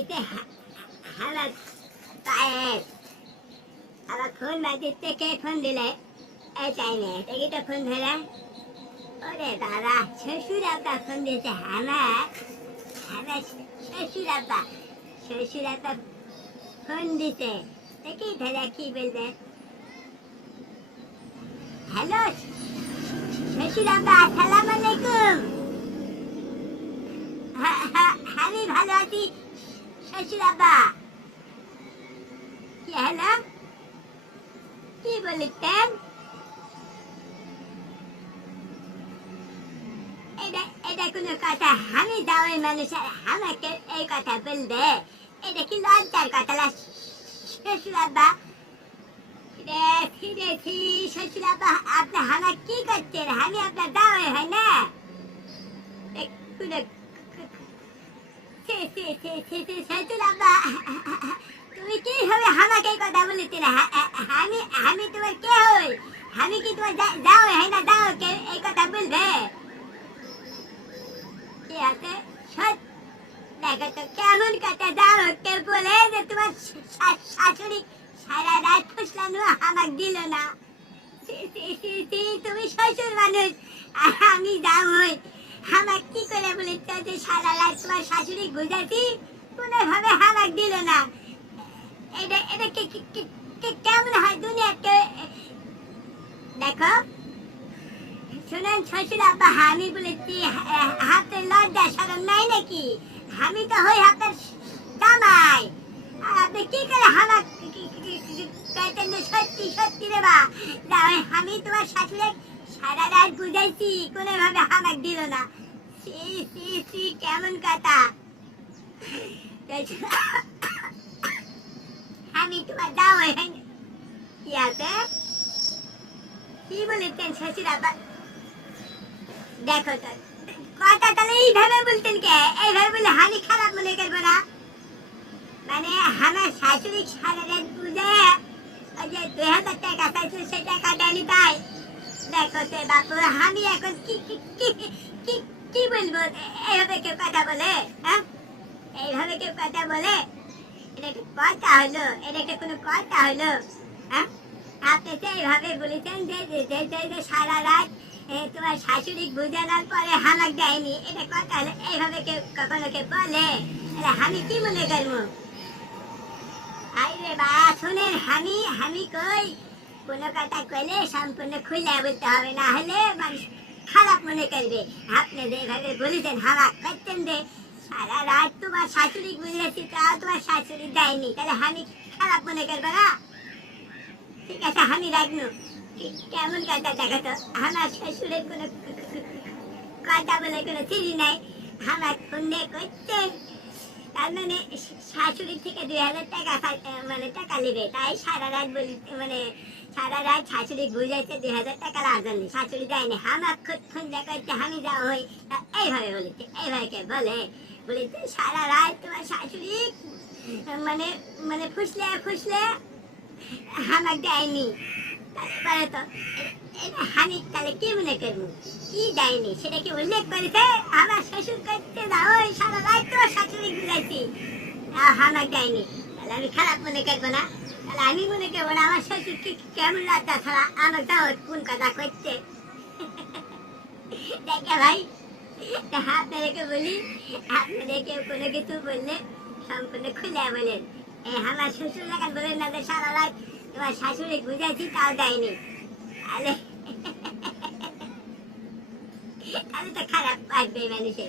এইতে আমার পায়ের আমার ফোন বাজিতে কে ফোন দিলে এই চাইনে দেখি তো ফোন ধরে ওরে বাবা শ্বশুর আব্বা ফোন দিয়েছে আমার আমার শ্বশুর আব্বা ফোন দিতে দেখি ধরে কি বলবে হ্যালো শ্বশুর আব্বা আসসালামু আলাইকুম আমি ভালো আছি শ্বশুর আব্বা কি হলো কি বলতেন এটা কোনো কথা আমি যাওয়াই মানুষ আর আমাকে এই কথা বলবে এটা কি লজ্জার কথা না শ্বশুর আব্বা ফিরেছি শ্বশুর আব্বা আপনি আমার কি করছেন আমি আপনার যাওয়াই হয় না শ্বশুর আব্বা তুমি কি হবে আমাকে কথা বলেছেন আমি তোমার কে হই আমি কি তোমার যাও হয় না যাও কে এই কথা বলবে কি আছে দেখো তো কেমন কথা যাও কে বলে যে তোমার শাশুড়ি সারা রাত ফুসলানো আমাকে দিল না তুমি শ্বশুর মানুষ আমি যাও হই আমাকে কি করে বলেছে যে সারা রাত তোমার শাশুড়ি বুঝাচ্ছি কোনোভাবে আমাকে দিল না এটা কেমন হয় দুনিয়াতে দেখো শুনেন শ্বশুর আব্বা আমি বলেছি হাতে লজ্জা শরম নাই নাকি আমি তো হই আপনার জামাই আর আপনি কি করে আমার সত্যি সত্যি রে বা আমি তোমার শাশুড়ি সারা রাত বুঝাইছি কোনোভাবে আমাকে দিল না কেমন কথা আমি তোমার যাও কি আছে কি বলেছেন শ্বশুর আব্বা দেখো তো কথা তাহলে এইভাবে বলতেন কে এইভাবে বলে আমি খারাপ মনে করবো না মানে আমার শাশুড়ি সারা রাত বুঝে ওই যে 2000 টাকা চাইছে সে টাকা দেয়নি তাই দেখো তো বাপু আমি এখন কি বলবো এইভাবে কেউ কথা বলে হ্যাঁ এইভাবে কেউ কথা বলে এটা একটা কথা হলো এটা একটা কোনো কথা হলো হ্যাঁ আপনি তো এইভাবে বলেছেন যে সারা রাত তোমার শাশুড়ি বুঝানোর পরে হামাক দেয়নি এটা কথা হলো এইভাবে কেউ কখনো কেউ বলে আমি কি মনে করবো আরে বা শুনেন আমি কই কোনো কথা কইলে সম্পূর্ণ খুলে বলতে হবে না হলে মানুষ খারাপ মনে করবে আপনি যেভাবে বলেছেন হামাক করতেন যে সারা রাত তোমার শাশুড়ি বুঝেছি তাও তোমার শাশুড়ি দেয়নি তাহলে আমি খারাপ মনে করবো না ঠিক আছে আমি রাখবো কেমন কথা দেখো তো আমার শ্বশুরের কোনো কথা বলে কোনো চিঠি নাই আমার ফোন দিয়ে করছে তার মানে শাশুড়ি থেকে 2000 টাকা মানে টাকা নেবে তাই সারা রাত মানে সারা রাত শাশুড়ি বুঝাইছে 2000 টাকা রাজনী শাশুড়ি দেয়নি আমার ফোন দিয়ে করছে আমি যাও হই এইভাবে বলেছে এইভাবে কে বলেছে সারা রাত তোমার শাশুড়ি মানে ফুসলে আমাকে দেয়নি তাহলে তো আমি তাহলে কি মনে করবো কি দেয়নি সেটা কি উল্লেখ করেছে আমার শ্বশুর করতে না ওই সারা রাত তোমার শাশুড়ি বুঝাইছি আমাকে দেয়নি তাহলে আমি খারাপ মনে করবো না তাহলে আমি মনে করবো না আমার শ্বশুর কেমন লজ্জা ছাড়া আমার যাও কোন কথা করছে দেখে ভাই আপনাদেরকে বলি আপনাদেরকে কোনো কিছু বললে সম্পূর্ণ খুলে বলেন আমার শ্বশুর লাগান বলেন না যে সারা রাত তোমার শাশুড়ি বুঝাইছি তাও দেয়নি তাহলে তো খারাপ আসবে মানুষের